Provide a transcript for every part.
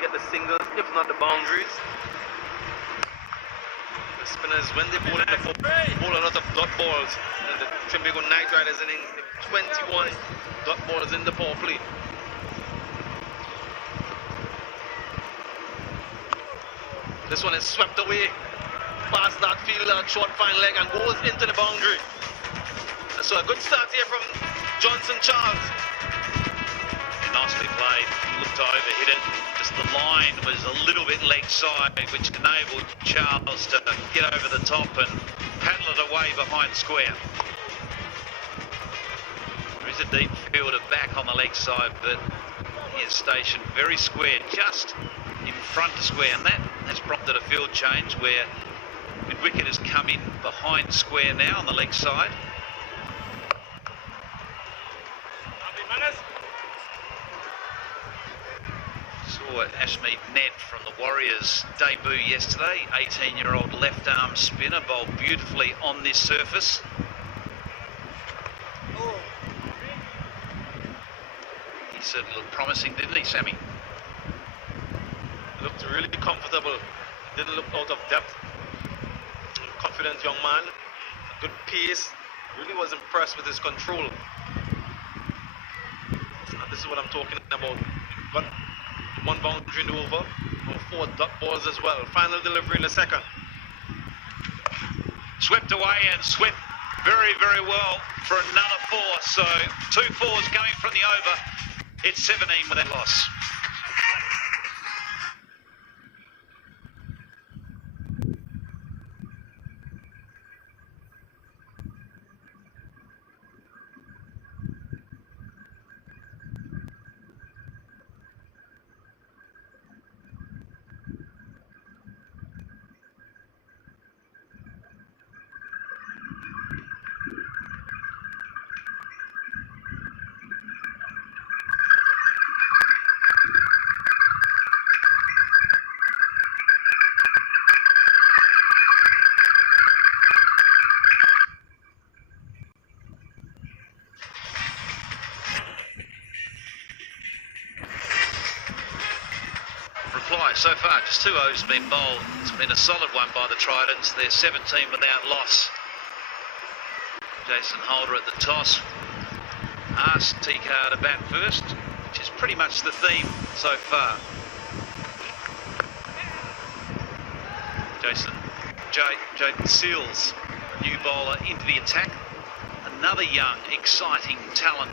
Get the singles, if not the boundaries. The spinners, when they bowl in the bowl a lot of dot balls, and the Trinbago Knight Riders inning 21 dot balls in the power play. This one is swept away past that fielder, short fine leg, and goes into the boundary. So a good start here from Johnson Charles. Nicely played, looked over, hit it. Just the line was a little bit leg side, which enabled Charles to get over the top and paddle it away behind square. There is a deep fielder back on the leg side, but he is stationed very square, just in front of square, and that has prompted a field change where mid-wicket has come in behind square now on the leg side. Saw Ashmead Ned from the Warriors debut yesterday, 18-year-old left arm spinner, bowled beautifully on this surface. He certainly looked promising, didn't he, Sammy? Looked really comfortable, didn't look out of depth. Confident young man, a good pace, really was impressed with his control. And this is what I'm talking about. But one boundary in the over, 4 dot balls as well. Final delivery in the second. Swept away and swept very, very well for another 4. So 2 4s coming from the over. It's 17 with that loss. So far, just 2 overs have been bowled. It's been a solid one by the Tridents. They're 17 without loss. Jason Holder at the toss. Asked TKR to bat first, which is pretty much the theme so far. Jaden Seals, new bowler, into the attack. Another young, exciting talent.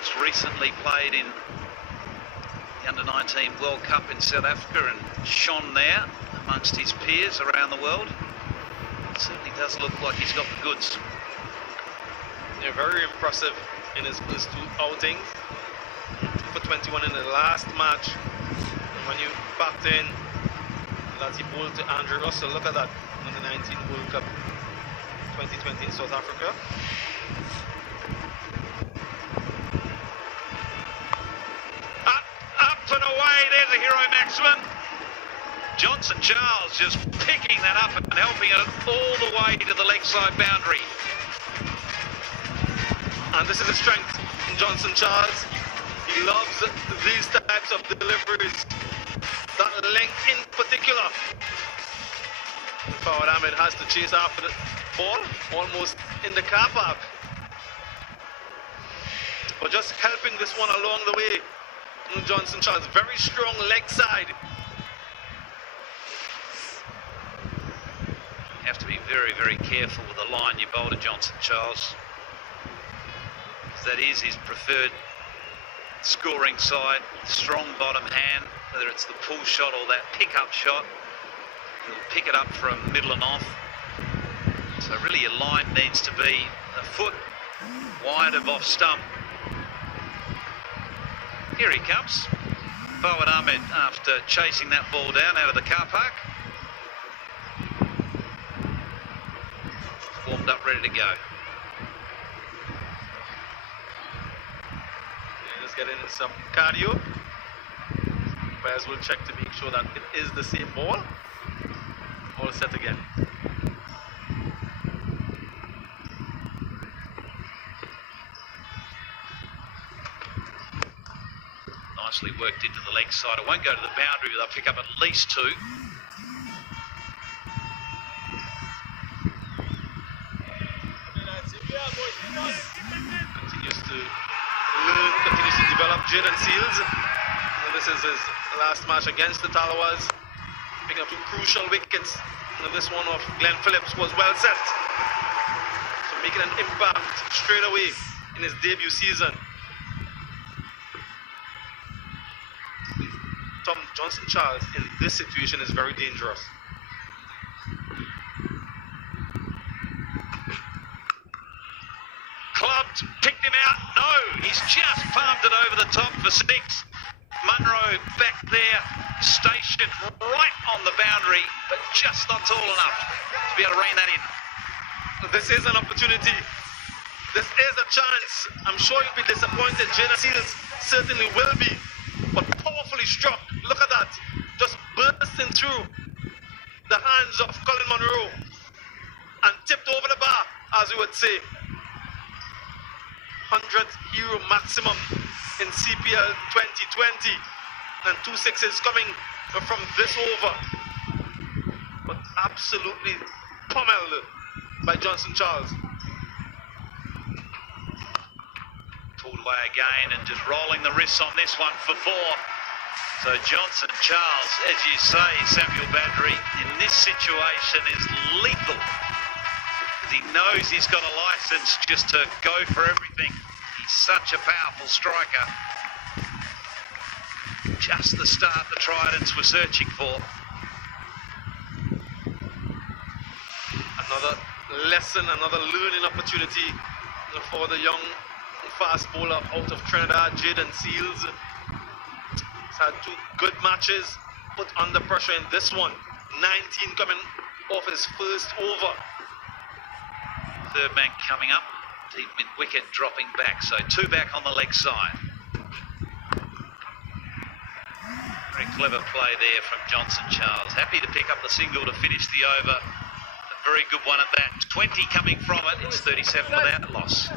It's recently played in the Under-19 World Cup in South Africa and shone there amongst his peers around the world. It certainly does look like he's got the goods. Yeah, very impressive in his first 2 outings. 2 for 21 in the last match. And when you factor in that he bowled to Andrew Russell, look at that, Under-19 World Cup 2020 in South Africa. Up and away, there's a hero maximum. Johnson Charles just picking that up and helping it all the way to the leg side boundary. And this is a strength in Johnson Charles. He loves these types of deliveries, that length in particular. Fawad Ahmed has to chase after the ball, almost in the car park. But just helping this one along the way. Johnson Charles, very strong leg side. You have to be very, very careful with the line you bowl to Johnson Charles. That is his preferred scoring side, strong bottom hand, whether it's the pull shot or that pick-up shot. He'll pick it up from middle and off. So really your line needs to be a foot wide of off stump. Here he comes. Fawad Ahmed after chasing that ball down out of the car park. Warmed up, ready to go. Just getting some cardio. Players will check to make sure that it is the same ball. All set again. Nicely worked into the leg side. It won't go to the boundary, but they'll pick up at least 2. Continues to learn, continues to develop Jaden Seals. And this is his last match against the Talawas. Picking up 2 crucial wickets. And this one of Glenn Phillips was well set. So making an impact straight away in his debut season. Tom Johnson Charles in this situation is very dangerous. Clubbed, picked him out. No, he's just palmed it over the top for 6. Munro back there, stationed right on the boundary, but just not tall enough to be able to rein that in. This is an opportunity. This is a chance. I'm sure you'll be disappointed. Jaden Seals certainly will be. But powerfully struck. Look at that. Just bursting through the hands of Colin Monroe and tipped over the bar, as we would say. 100th hero maximum in CPL 2020. And 2 sixes coming from this over. But absolutely pummeled by Johnson Charles. Pulled away again and just rolling the wrists on this one for 4. So Johnson Charles, as you say, Samuel Badri, in this situation is lethal. He knows he's got a license just to go for everything. He's such a powerful striker. Just the start the Tridents were searching for. Another lesson, another learning opportunity for the young fast bowler out of Trinidad, Jaden Seals. He's had 2 good matches, put under pressure in this one. 19 coming off his first over. Third man coming up, deep mid wicket dropping back, so 2 back on the leg side. Very clever play there from Johnson Charles. Happy to pick up the single to finish the over. A very good one at that. 20 coming from it. It's 37 without loss.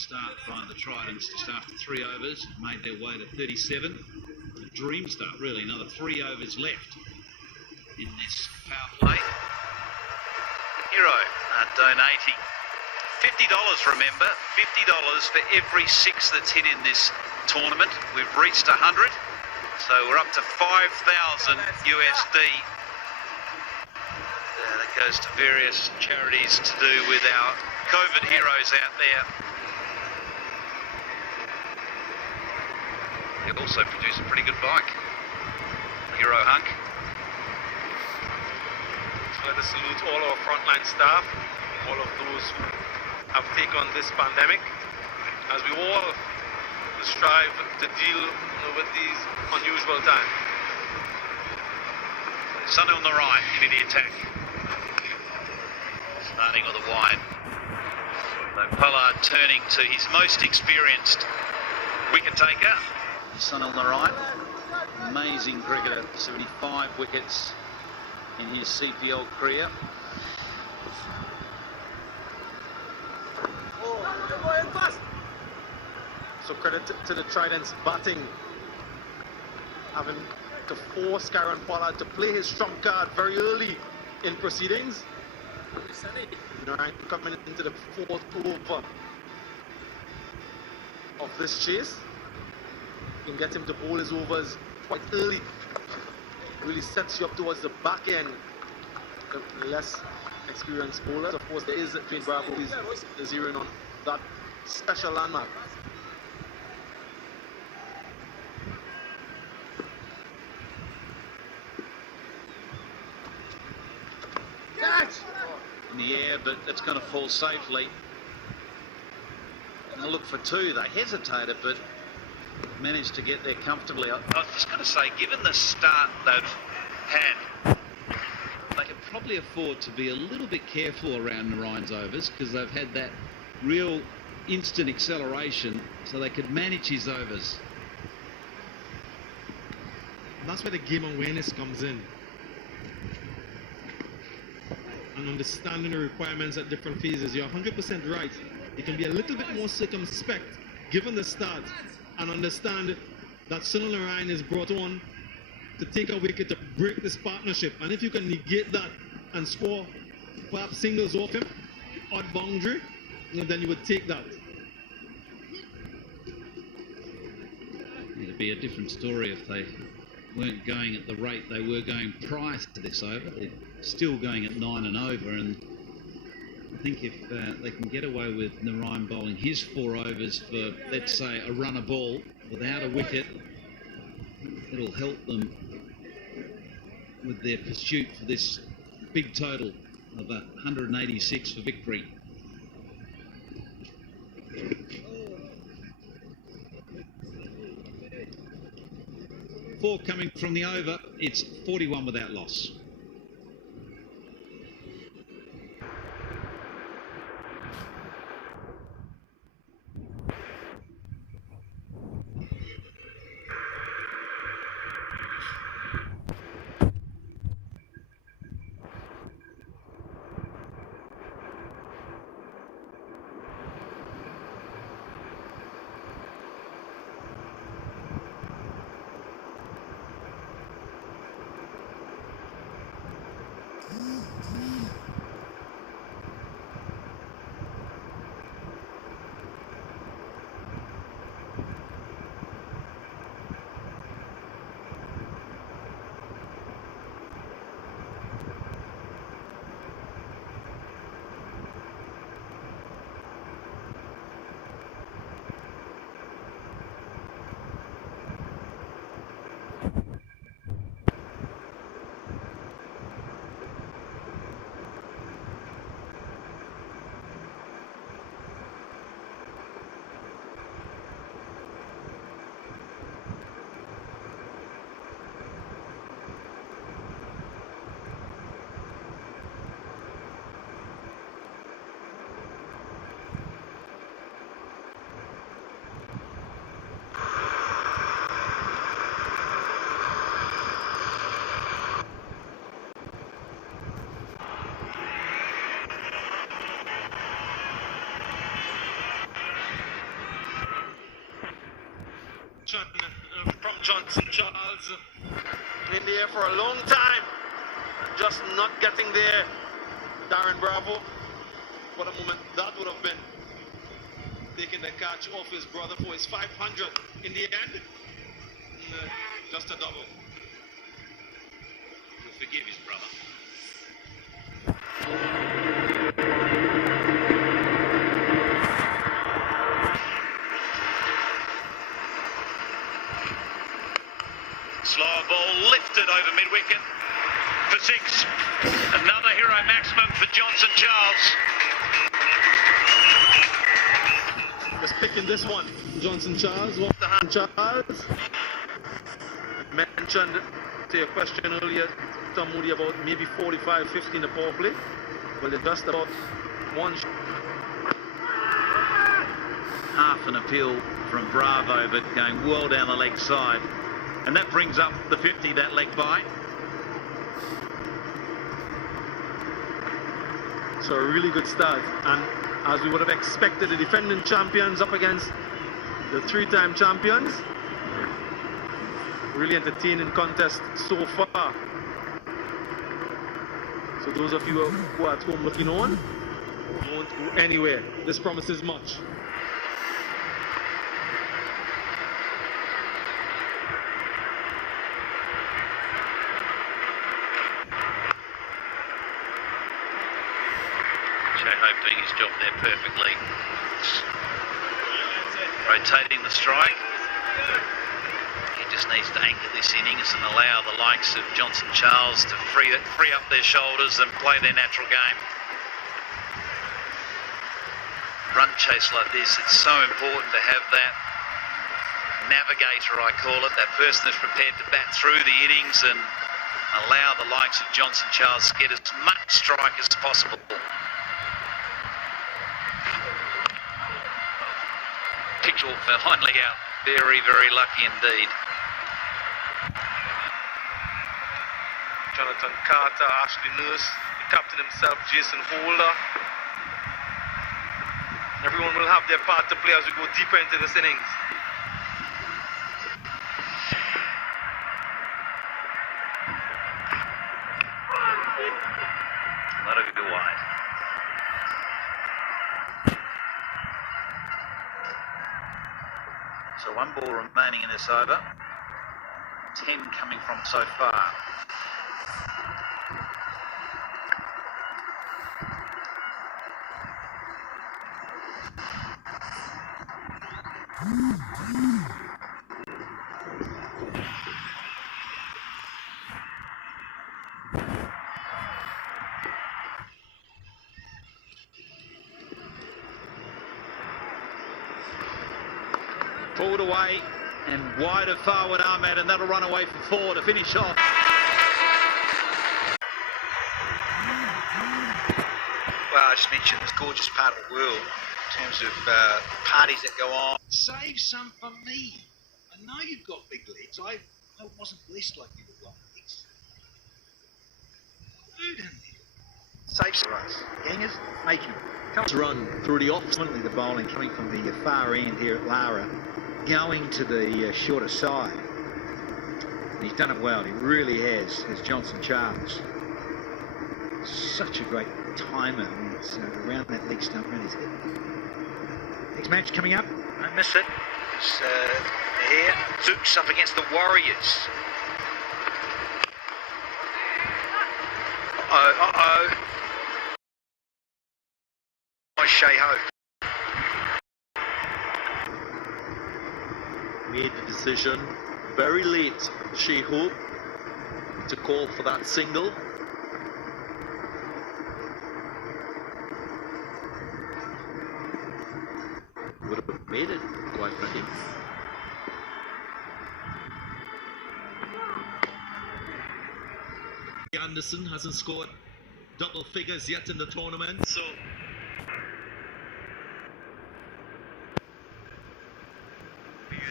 start by the Tridents just after 3 overs, made their way to 37. A dream start, really. Another 3 overs left in this power play. Hero donating $50, remember, $50 for every 6 that's hit in this tournament. We've reached 100, so we're up to 5,000 USD. That goes to various charities to do with our COVID heroes out there. They also produce a pretty good bike, Hero Hunk. So let us salute all our frontline staff, all of those who have taken on this pandemic, as we all strive to deal with these unusual times. Sunil Narayan into the attack. Starting with a wide. So Pollard turning to his most experienced wicket taker, Sunil Narayan. Amazing cricketer, 75 wickets in his CPL career. So credit to the Tridents batting, having to force Karen Pollard to play his trump card very early in proceedings. Narayan coming into the 4th over of this chase. You can get him to bowl his overs quite early. Really sets you up towards the back end. The less experienced bowlers. Of course, there is Trinbago who is zeroing on that special landmark. In the air, but it's going to fall safely. And they'll look for 2. They hesitated, but managed to get there comfortably. I was just going to say, given the start they've had, they could probably afford to be a little bit careful around Narayan's overs, because they've had that real instant acceleration, so they could manage his overs. That's where the game awareness comes in. And understanding the requirements at different phases. You're 100% right. You can be a little bit more circumspect given the start and understand that Sunil Narayan is brought on to take a wicket to break this partnership. And if you can negate that and score perhaps singles off him, odd boundary, then you would take that. It'd be a different story if they weren't going at the rate they were going prior to this over. They're still going at 9 and over, and I think if they can get away with Narayan bowling his 4 overs for, let's say, a runner ball without a wicket, it'll help them with their pursuit for this big total of 186 for victory. Four coming from the over, it's 41 without loss. from Johnson Charles in the air for a long time, just not getting there. Darren Bravo, what a moment that would have been, taking the catch off his brother for his 500 in the end. Just a double. He'll forgive his brother. Slow ball lifted over mid-wicket for 6. Another hero maximum for Johnson Charles. Just picking this one. Johnson Charles, off The hand Charles. Mentioned to your question earlier, Tom Moody, about maybe 45-50 in the power play. Well, they're just about one. Half an appeal from Bravo, but going well down the leg side. And that brings up the 50, that leg by. So a really good start. And as we would have expected, the defending champions up against the 3-time champions. Really entertaining contest so far. So those of you who are at home looking on, won't go anywhere. This promises much. Hope doing his job there perfectly. Rotating the strike. He just needs to anchor this innings and allow the likes of Johnson Charles to free up their shoulders and play their natural game. Run chase like this, it's so important to have that navigator, I call it, that person that's prepared to bat through the innings and allow the likes of Johnson Charles to get as much strike as possible. Picture for hind leg out. Very, very lucky indeed. Jonathan Carter, Ashley Nurse, the captain himself, Jason Holder. Everyone will have their part to play as we go deeper into this innings. That'll go wide. So 1 ball remaining in this over. 10 coming from so far. Forward away and wider forward Ahmed, and that'll run away for 4 to finish off. Well, I just mentioned this gorgeous part of the world in terms of parties that go on. Save some for me. I know you've got big legs. I wasn't blessed like you with long legs. Food in there. Save some for us. Gangers, make him. Comes run through the off, certainly the bowling coming from the far end here at Lara, going to the shorter side. And he's done it well, he really has Johnson Charles. Such a great timer when it's around that leg stump, around his head. Next match coming up. Don't miss it. It's here. Zooks up against the Warriors. Uh-oh. Shea-Ho. Made the decision very late, Shea-Ho, to call for that single. Would have made it, quite frankly. Anderson hasn't scored double figures yet in the tournament, so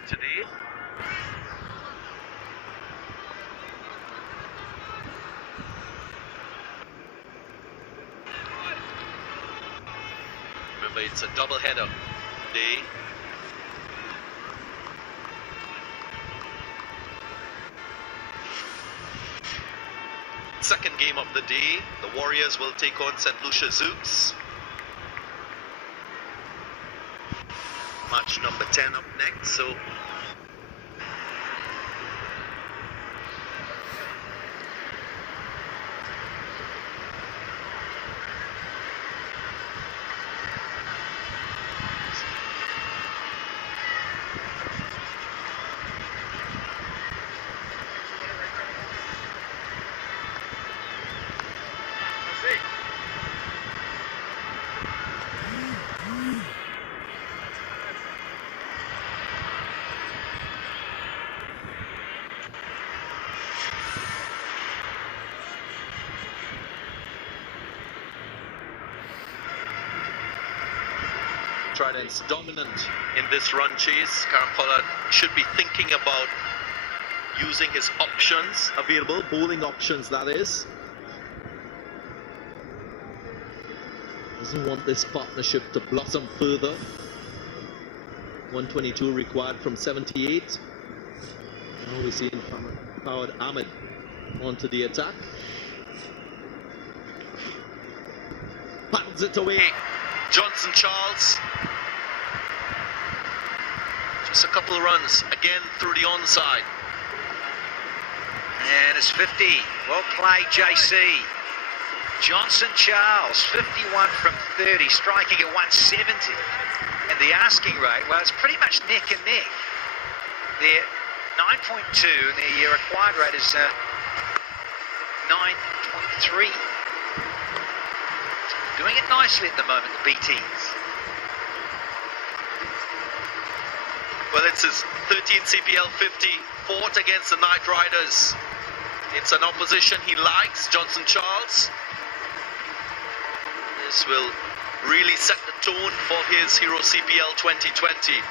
Today. remember it's a double header day. second game of the day. The Warriors will take on St. Lucia Zooks. Match number 10 up next. So Tridents dominant in this run chase. Karen Pollard should be thinking about using his options available, bowling options that is. Doesn't want this partnership to blossom further. 122 required from 78. Now we see Howard Ahmed onto the attack. Paddles it away. Johnson Charles. Just a couple of runs again through the onside. And it's 50. Well played, JC. Johnson Charles, 51 from 30, striking at 170. And the asking rate, well, it's pretty much neck and neck. They're 9.2, and their required rate is 9.3. Doing it nicely at the moment, the BTs. Well, it's his 13th CPL 50 fought against the Knight Riders. It's an opposition he likes, Johnson Charles. This will really set the tone for his Hero CPL 2020.